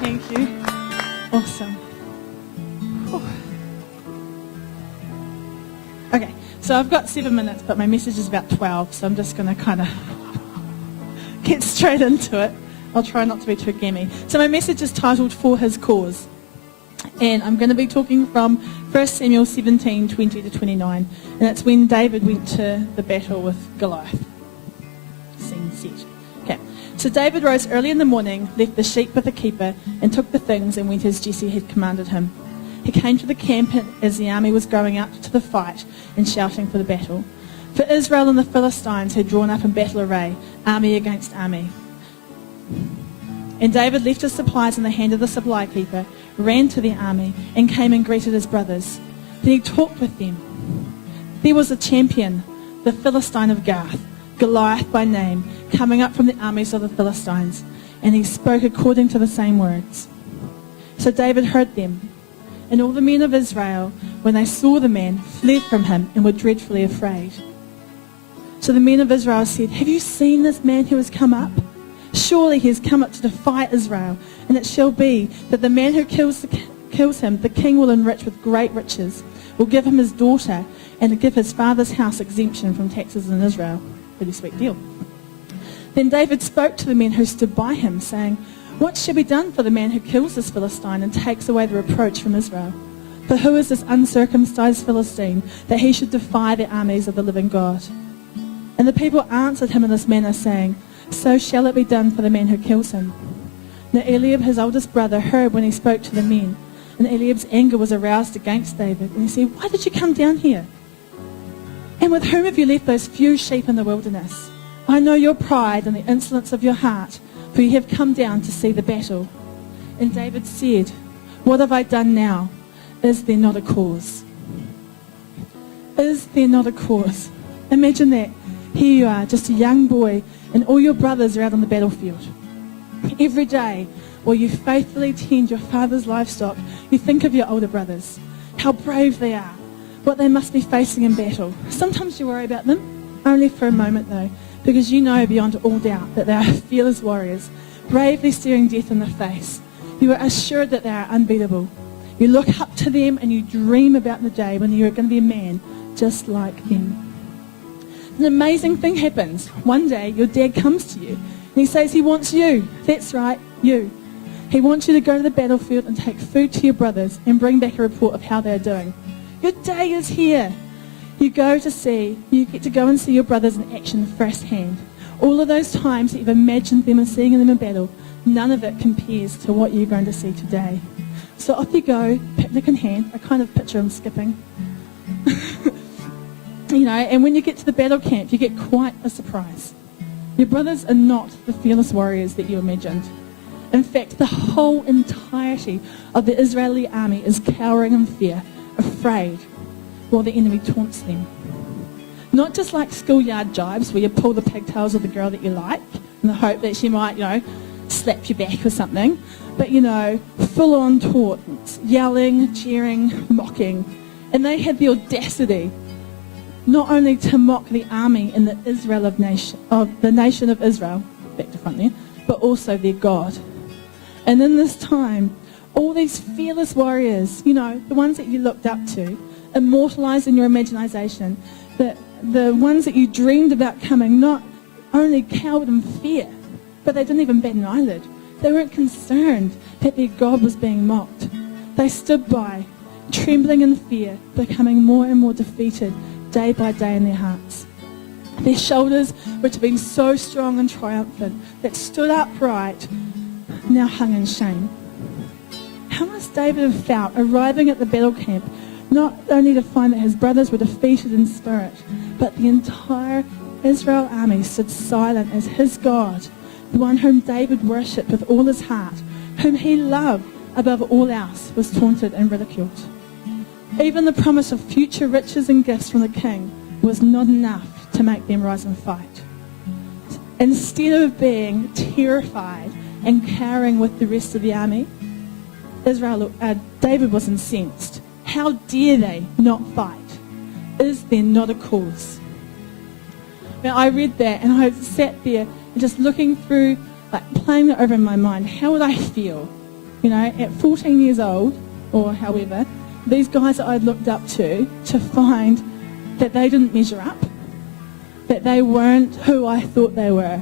Thank you. Awesome. Whew. Okay, so I've got 7 minutes, but my message is about 12, so I'm just going to kind of get straight into it. I'll try not to be too gammy. So my message is titled For His Cause. And I'm going to be talking from 1 Samuel 17, 20 to 29. And it's when David went to the battle with Goliath. Scene set. Okay. So David rose early in the morning, left the sheep with the keeper, and took the things and went as Jesse had commanded him. He came to the camp as the army was going out to the fight and shouting for the battle. For Israel and the Philistines had drawn up in battle array, army against army. And David left his supplies in the hand of the supply keeper, ran to the army, and came and greeted his brothers. Then he talked with them. There was a champion, the Philistine of Gath, Goliath by name, coming up from the armies of the Philistines, and he spoke according to the same words. So David heard them, and all the men of Israel, when they saw the man, fled from him and were dreadfully afraid. So the men of Israel said, "Have you seen this man who has come up? Surely he has come up to defy Israel, and it shall be that the man who kills him, the king will enrich with great riches, will give him his daughter, and give his father's house exemption from taxes in Israel." Pretty sweet deal. Then David spoke to the men who stood by him, saying, "What shall be done for the man who kills this Philistine and takes away the reproach from Israel? For who is this uncircumcised Philistine, that he should defy the armies of the living God?" And the people answered him in this manner, saying, "So shall it be done for the man who kills him." Now Eliab, his oldest brother, heard when he spoke to the men, and Eliab's anger was aroused against David, and he said, "Why did you come down here? And with whom have you left those few sheep in the wilderness? I know your pride and the insolence of your heart, for you have come down to see the battle." And David said, "What have I done now? Is there not a cause?" Is there not a cause? Imagine that. Here you are, just a young boy, and all your brothers are out on the battlefield. Every day, while you faithfully tend your father's livestock, you think of your older brothers, how brave they are, what they must be facing in battle. Sometimes you worry about them, only for a moment though, because you know beyond all doubt that they are fearless warriors, bravely staring death in the face. You are assured that they are unbeatable. You look up to them and you dream about the day when you are going to be a man just like them. An amazing thing happens. One day your dad comes to you and he says he wants you. That's right, you. He wants you to go to the battlefield and take food to your brothers and bring back a report of how they're doing. Your day is here. You get to go and see your brothers in action firsthand. All of those times that you've imagined them and seeing them in battle, none of it compares to what you're going to see today. So off you go, picnic in hand. I kind of picture them skipping. And when you get to the battle camp, you get quite a surprise. Your brothers are not the fearless warriors that you imagined. In fact, the whole entirety of the Israeli army is cowering in fear, afraid, while the enemy taunts them. Not just like schoolyard jibes where you pull the pigtails of the girl that you like in the hope that she might, slap you back or something, but, full-on taunts, yelling, cheering, mocking. And they had the audacity not only to mock the army in the nation of Israel, back to front there, but also their God. And in this time, all these fearless warriors, the ones that you looked up to, immortalized in your imagination, the ones that you dreamed about coming, not only cowered in fear, but they didn't even bat an eyelid. They weren't concerned that their God was being mocked. They stood by, trembling in fear, becoming more and more defeated day by day in their hearts. Their shoulders, which had been so strong and triumphant, that stood upright, now hung in shame. How must David have felt arriving at the battle camp, not only to find that his brothers were defeated in spirit, but the entire Israel army stood silent as his God, the one whom David worshipped with all his heart, whom he loved above all else, was taunted and ridiculed. Even the promise of future riches and gifts from the king was not enough to make them rise and fight. Instead of being terrified and cowering with the rest of the army, David was incensed. How dare they not fight? Is there not a cause? Now I read that and I sat there and just looking through, playing it over in my mind. How would I feel You know, at 14 years old, or however, these guys that I'd looked up to find that they didn't measure up, that they weren't who I thought they were.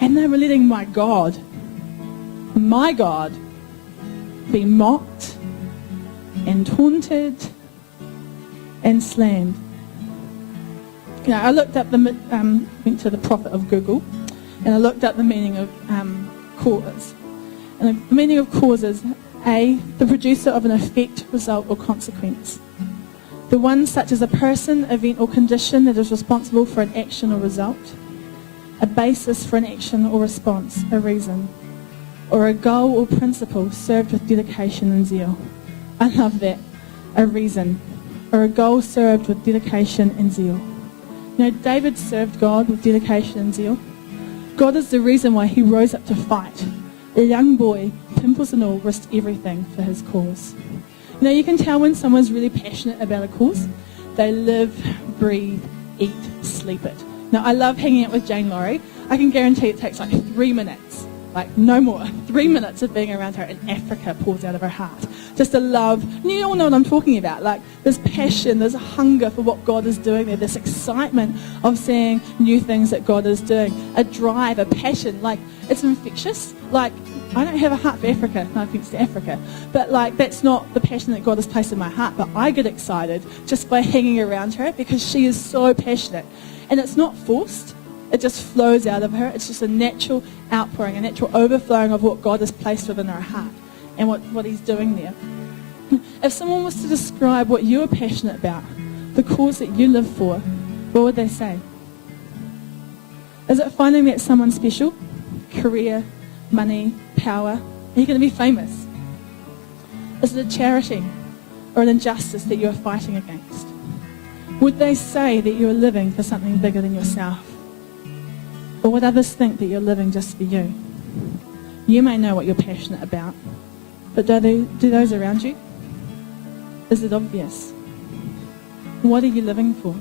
And they were letting my God, be mocked and taunted and slammed. You know, I looked up went to the prophet of Google, and I looked up the meaning of cause. And the meaning of cause is A, the producer of an effect, result, or consequence. The one such as a person, event, or condition that is responsible for an action or result. A basis for an action or response, a reason. Or a goal or principle served with dedication and zeal. I love that. A reason. Or a goal served with dedication and zeal. You know, David served God with dedication and zeal. God is the reason why he rose up to fight. A young boy, pimples and all, risked everything for his cause. You know, you can tell when someone's really passionate about a cause. They live, breathe, eat, sleep it. Now, I love hanging out with Jane Laurie. I can guarantee it takes like 3 minutes, like no more. 3 minutes of being around her, and Africa pours out of her heart. Just a love. And you all know what I'm talking about. Like, there's passion, there's a hunger for what God is doing there, this excitement of seeing new things that God is doing, a drive, a passion. Like, it's infectious. Like, I don't have a heart for Africa, no offense to Africa, but like, that's not the passion that God has placed in my heart. But I get excited just by hanging around her because she is so passionate. And it's not forced. It just flows out of her. It's just a natural outpouring, a natural overflowing of what God has placed within her heart and what he's doing there. If someone was to describe what you are passionate about, the cause that you live for, what would they say? Is it finding that someone special? Career, money, power? Are you going to be famous? Is it a charity or an injustice that you are fighting against? Would they say that you are living for something bigger than yourself? Or would others think that you're living just for you? You may know what you're passionate about, but do those around you? Is it obvious? What are you living for?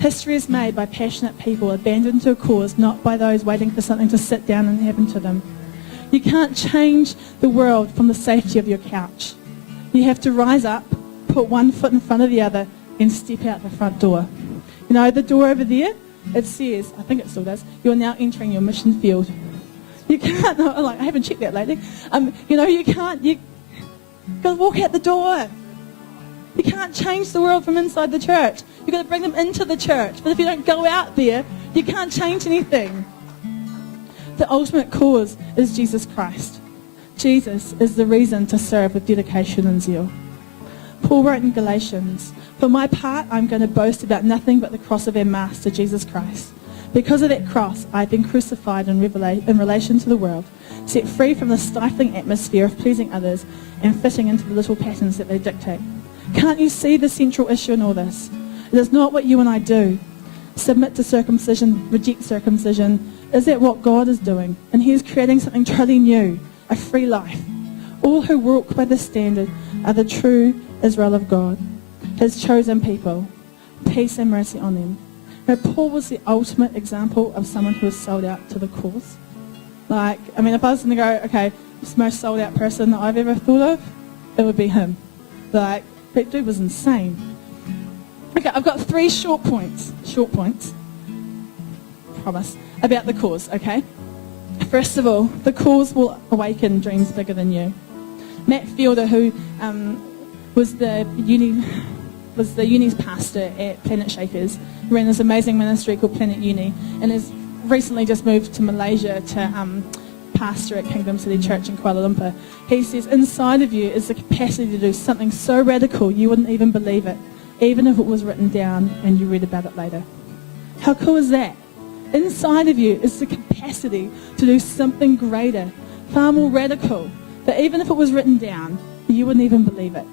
History is made by passionate people abandoned to a cause, not by those waiting for something to sit down and happen to them. You can't change the world from the safety of your couch. You have to rise up, put one foot in front of the other, and step out the front door. You know, the door over there, it says, I think it still does, you're now entering your mission field. You can't, I haven't checked that lately. You got to walk out the door. You can't change the world from inside the church. You've got to bring them into the church. But if you don't go out there, you can't change anything. The ultimate cause is Jesus Christ. Jesus is the reason to serve with dedication and zeal. Paul wrote in Galatians, "For my part, I'm going to boast about nothing but the cross of our Master, Jesus Christ. Because of that cross, I've been crucified in relation to the world, set free from the stifling atmosphere of pleasing others and fitting into the little patterns that they dictate." Can't you see the central issue in all this? It is not what you and I do. Submit to circumcision, reject circumcision. Is that what God is doing? And he is creating something totally new, a free life. All who walk by this standard are the true Israel of God, his chosen people. Peace and mercy on them. Now, Paul was the ultimate example of someone who was sold out to the cause. If I was going to go, okay, this most sold out person that I've ever thought of, it would be him. That dude was insane. Okay, I've got 3 short points, promise, about the cause, okay? First of all, the cause will awaken dreams bigger than you. Matt Fielder, who was the uni's pastor at Planet Shakers, ran this amazing ministry called Planet Uni, and has recently just moved to Malaysia to pastor at Kingdom City Church in Kuala Lumpur. He says, inside of you is the capacity to do something so radical you wouldn't even believe it, even if it was written down and you read about it later. How cool is that? Inside of you is the capacity to do something greater, far more radical, that even if it was written down, you wouldn't even believe it.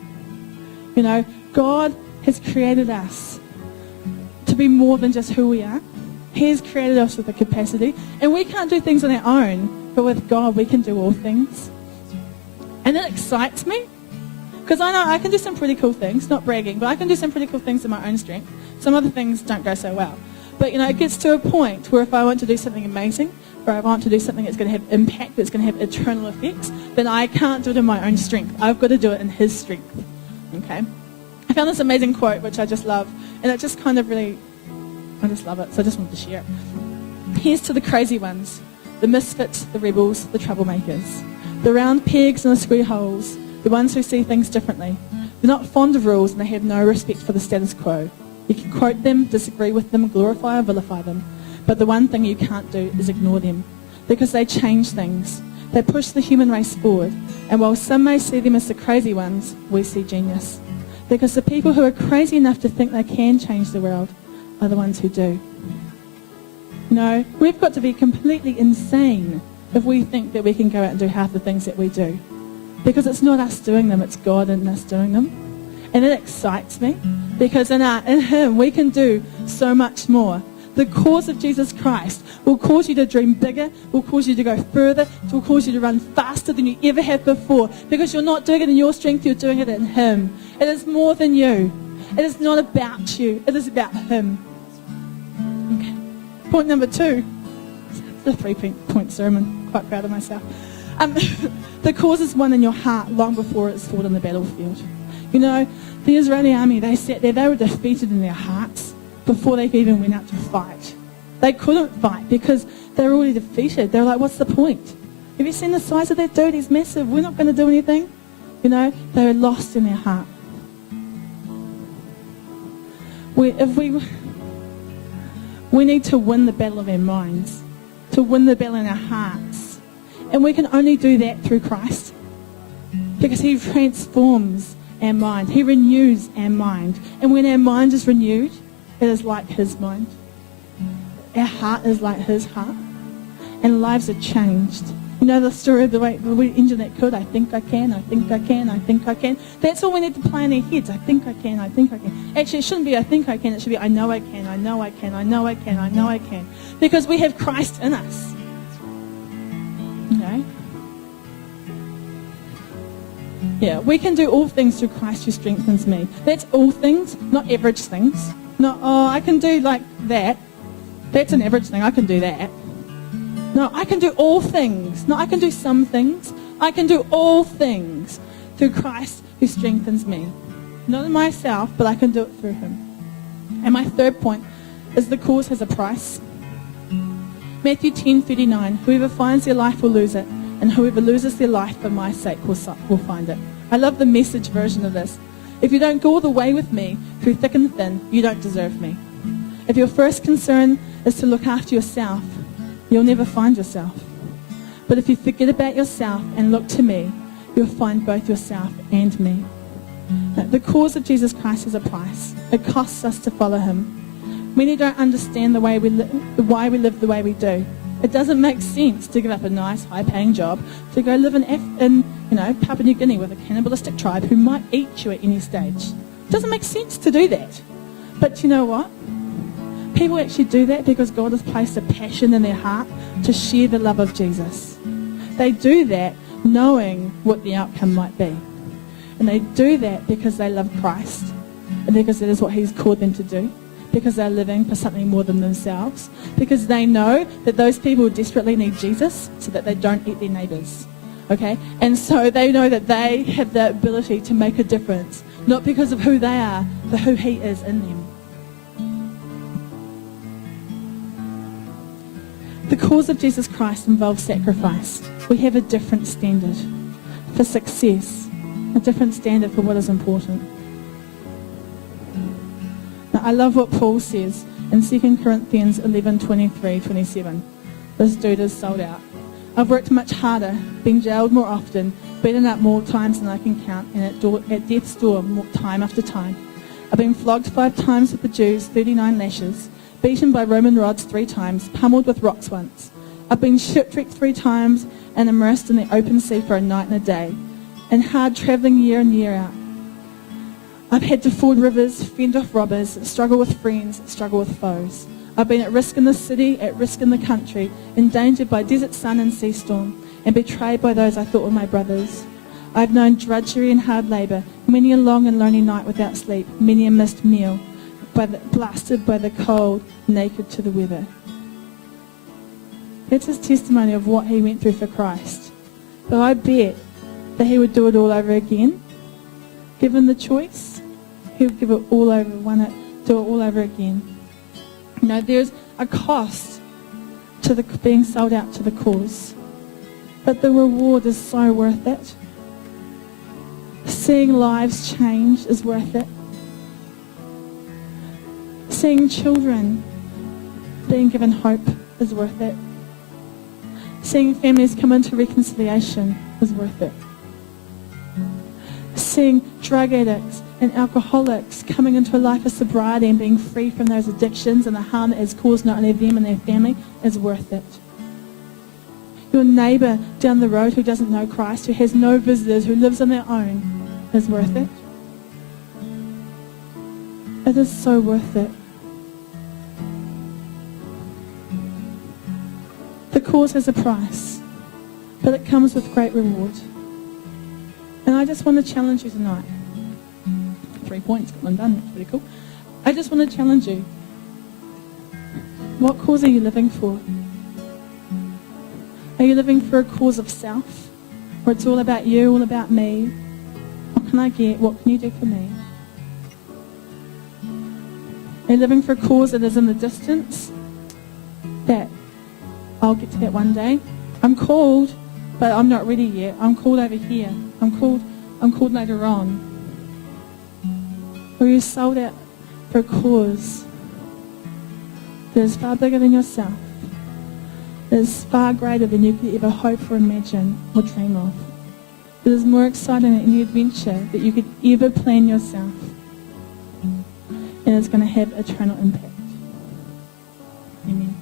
You know, God has created us to be more than just who we are. He has created us with a capacity, and we can't do things on our own, but with God we can do all things. And that excites me, because I know I can do some pretty cool things, not bragging, but I can do some pretty cool things in my own strength. Some other things don't go so well. But, it gets to a point where if I want to do something amazing, or I want to do something that's going to have impact, that's going to have eternal effects, then I can't do it in my own strength. I've got to do it in his strength. Okay? I found this amazing quote, which I just love, and it just kind of really, I just love it, so I just wanted to share it. Here's to the crazy ones, the misfits, the rebels, the troublemakers, the round pegs and the square holes, the ones who see things differently. They're not fond of rules and they have no respect for the status quo. You can quote them, disagree with them, glorify or vilify them. But the one thing you can't do is ignore them, because they change things. They push the human race forward. And while some may see them as the crazy ones, we see genius. Because the people who are crazy enough to think they can change the world are the ones who do. No, we've got to be completely insane if we think that we can go out and do half the things that we do. Because it's not us doing them, it's God in us doing them. And it excites me, because in him we can do so much more. The cause of Jesus Christ will cause you to dream bigger, will cause you to go further, will cause you to run faster than you ever have before, because you're not doing it in your strength, you're doing it in him. It is more than you. It is not about you, it is about him. Okay. Point number 2. It's a 3-point sermon. Quite proud of myself. The cause is won in your heart long before it's fought on the battlefield. You know, the Israeli army, they sat there, they were defeated in their hearts before they even went out to fight. They couldn't fight because they were already defeated. They were like, what's the point? Have you seen the size of that dude? He's massive. We're not going to do anything. You know, they were lost in their heart. We need to win the battle of our minds, to win the battle in our hearts. And we can only do that through Christ, because he transforms our mind. He renews our mind. And when our mind is renewed, it is like his mind. Our heart is like his heart. And lives are changed. You know the story of the engine that could, I think I can, I think I can, I think I can. That's all we need to play in our heads. I think I can, I think I can. Actually, it shouldn't be I think I can. It should be I know I can, I know I can, I know I can, I know I can. Because we have Christ in us. You know? Yeah, we can do all things through Christ who strengthens me. That's all things, not average things. Not, oh, I can do like that. That's an average thing. I can do that. No, I can do all things. No, I can do some things. I can do all things through Christ who strengthens me. Not in myself, but I can do it through him. And my third point is the cause has a price. Matthew 10:39, whoever finds their life will lose it, and whoever loses their life for my sake will find it. I love the Message version of this. If you don't go all the way with me through thick and thin, you don't deserve me. If your first concern is to look after yourself, you'll never find yourself. But if you forget about yourself and look to me, you'll find both yourself and me. Now, the cause of Jesus Christ has a price. It costs us to follow him. Many don't understand why we live the way we do. It doesn't make sense to give up a nice, high-paying job to go live in Papua New Guinea with a cannibalistic tribe who might eat you at any stage. It doesn't make sense to do that. But you know what? People actually do that because God has placed a passion in their heart to share the love of Jesus. They do that knowing what the outcome might be. And they do that because they love Christ and because that is what he's called them to do. Because they're living for something more than themselves. Because they know that those people desperately need Jesus so that they don't eat their neighbours. Okay? And so they know that they have the ability to make a difference. Not because of who they are, but who he is in them. The cause of Jesus Christ involves sacrifice. We have a different standard for success, a different standard for what is important. Now, I love what Paul says in 2 Corinthians 11:23-27. This dude is sold out. I've worked much harder, been jailed more often, beaten up more times than I can count, and at death's door time after time. I've been flogged 5 times with the Jews, 39 lashes, beaten by Roman rods 3 times, pummeled with rocks once. I've been shipwrecked 3 times and immersed in the open sea for a night and a day, and hard travelling year in, year out. I've had to ford rivers, fend off robbers, struggle with friends, struggle with foes. I've been at risk in the city, at risk in the country, endangered by desert sun and sea storm, and betrayed by those I thought were my brothers. I've known drudgery and hard labour, many a long and lonely night without sleep, many a missed meal, blasted by the cold, naked to the weather. That's his testimony of what he went through for Christ. But I bet that he would do it all over again. Given the choice, he would give it all over, do it all over again. You know, there's a cost to being sold out to the cause. But the reward is so worth it. Seeing lives change is worth it. Seeing children being given hope is worth it. Seeing families come into reconciliation is worth it. Seeing drug addicts and alcoholics coming into a life of sobriety and being free from those addictions and the harm that has caused not only them and their family is worth it. Your neighbour down the road who doesn't know Christ, who has no visitors, who lives on their own, is worth it. It is so worth it. The cause has a price, but it comes with great reward. And I just want to challenge you tonight. 3 points, got one done, that's pretty cool. I just want to challenge you. What cause are you living for? Are you living for a cause of self, where it's all about you, all about me? What can I get? What can you do for me? Are you living for a cause that is in the distance? That I'll get to that one day. I'm called, but I'm not ready yet. I'm called over here. I'm called later on. Or you sold out for a cause that is far bigger than yourself, that is far greater than you could ever hope or imagine or dream of. It is more exciting than any adventure that you could ever plan yourself. And it's going to have eternal impact. Amen.